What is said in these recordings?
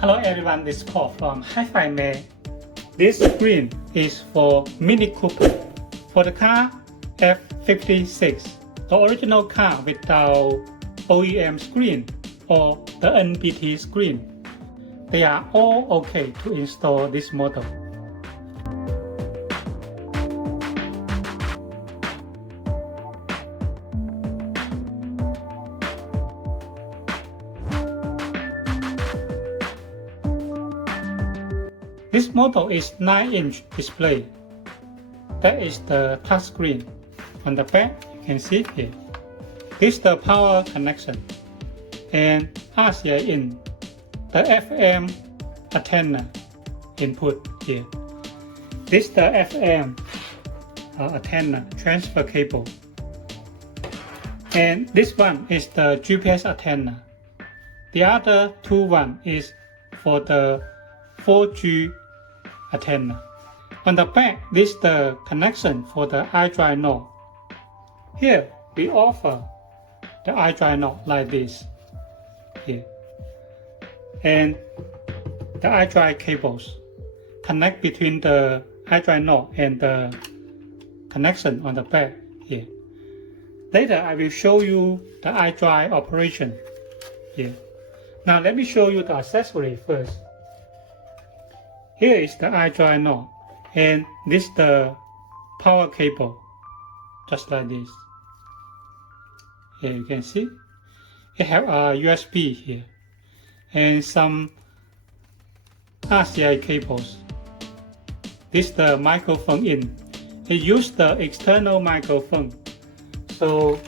Hello everyone, this is Paul from HIFIMAX. This screen is for Mini Cooper. For the car F56, the original car without OEM screen or the NBT screen, they are all okay to install this model. This model is 9-inch display. That is the touch screen. On the back, you can see here. This is the power connection and RCA in, the FM antenna input here. This is the FM antenna transfer cable. And this one is the GPS antenna. The other two one is for the 4G antenna. On the back, this is the connection for the iDrive node. Here, we offer the iDrive node like this. Here. And the iDrive cables connect between the iDrive node and the connection on the back here. Later, I will show you the iDrive operation here. Now, let me show you the accessory first. Here is the iDrive node, and this is the power cable, just like this. Here you can see, it have a USB here, and some RCA cables. This is the microphone in. It uses the external microphone, so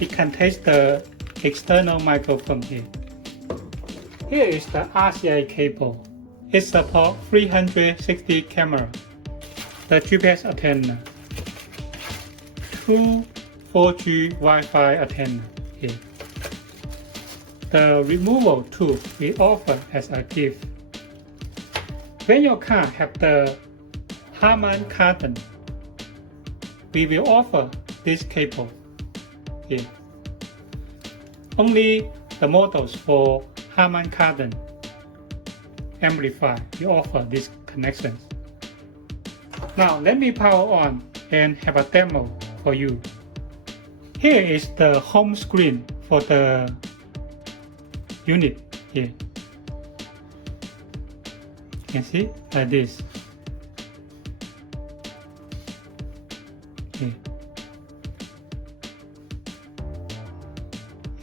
it contains the external microphone here. Here is the RCA cable. It supports 360 camera, the GPS antenna, two 4G Wi-Fi antenna here. The removal tool we offer as a gift. When your car have the Harman Kardon, we will offer this cable here. Only the models for Harman Kardon amplifier, we offer these connections. Now let me power on and have a demo for you. Here is the home screen for the unit here. You can see like this. Here.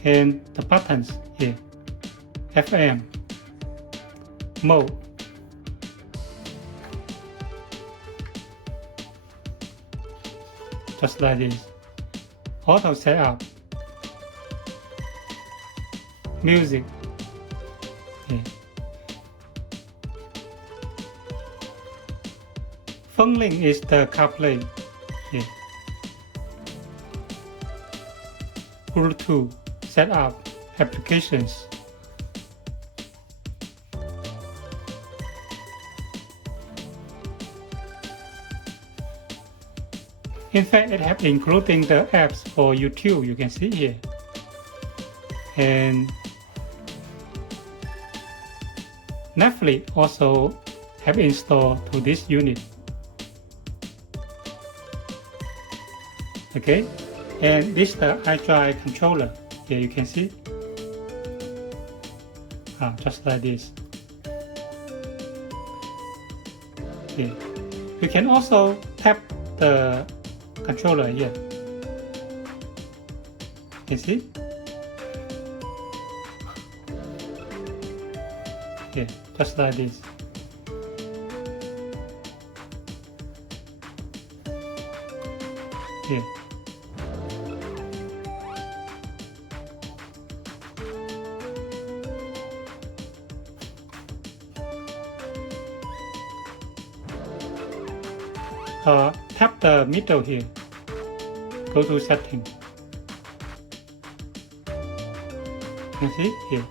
And the buttons here. FM mode, just like this. Auto setup, music, yeah. Phone link is the CarPlay, yeah. Bluetooth setup, applications. In fact, it has including the apps for YouTube, you can see here. And Netflix also have installed to this unit. Okay, and this is the iDrive controller. Here you can see. Just like this. Okay. You can also tap the controller here. You see? Yeah, just like this. Here. Tap the middle here. Go to setting. You see here.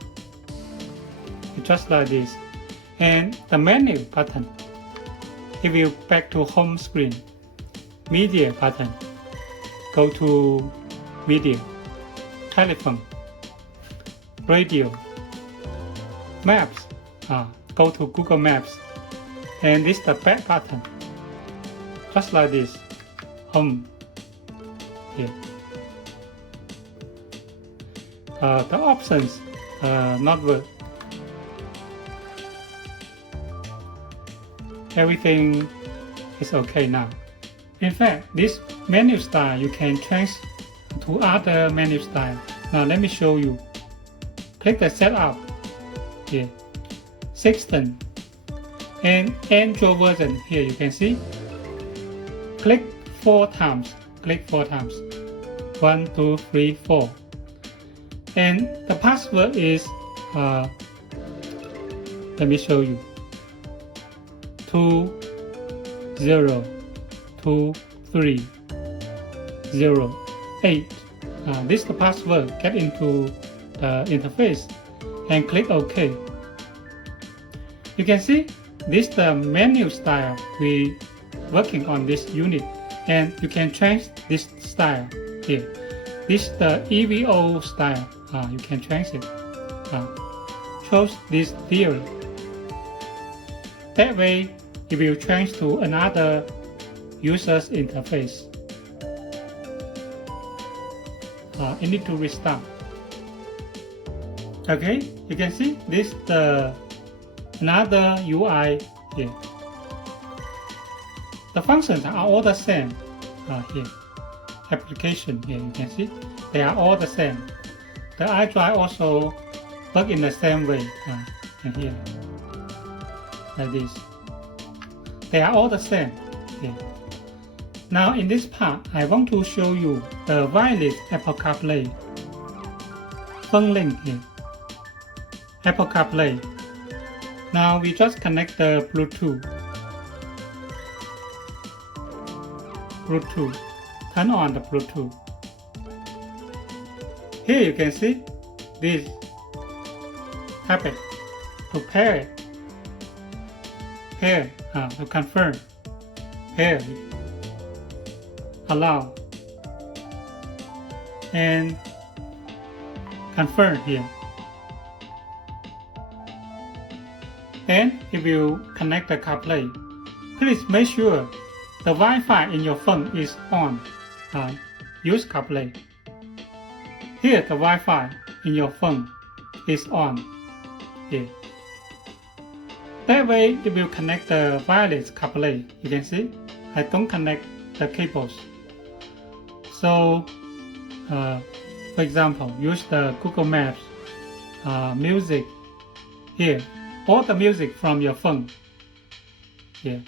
It's just like this. And the menu button. It will back to home screen. Media button. Go to media. Telephone. Radio. Maps. go to Google Maps, and this is the back button, just like this, home, here. The options not work. Everything is okay now. In fact, this menu style you can change to other menu style. Now let me show you. Click the setup here, system, and Android version here you can see. Click 4 times. Click 4 times. 1, 2, 3, 4. And the password is let me show you. 202308. This is the password. Get into the interface and click OK. You can see this is the menu style we working on this unit, and you can change this style here. This is the EVO style. You can change it. Choose this theory. That way it will change to another user's interface. You need to restart. Okay, you can see this is the another UI here. The functions are all the same here. Application here you can see they are all the same. The iDrive also work in the same way and here like this. They are all the same here. Now in this part I want to show you the wireless Apple CarPlay phone link here. Apple CarPlay. Now we just connect the Bluetooth. Turn on the Bluetooth. Here you can see this. Tap it to pair it. Pair to confirm. Pair. Allow. And confirm here. Then it will connect the CarPlay. Please make sure the Wi-Fi in your phone is on. Use CarPlay. Here the Wi-Fi in your phone is on. Here. That way it will connect the wireless CarPlay. You can see I don't connect the cables. So for example, use the Google Maps, music here. All the music from your phone here.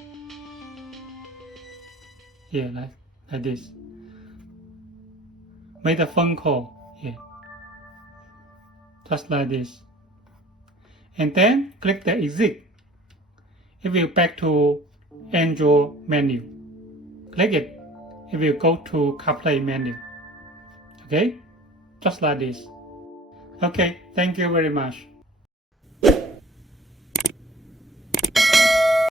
Here like this. Make a phone call here. Just like this. And then click the exit. It will back to Android menu. Click it. It will go to CarPlay menu. Okay? Just like this. Okay, thank you very much.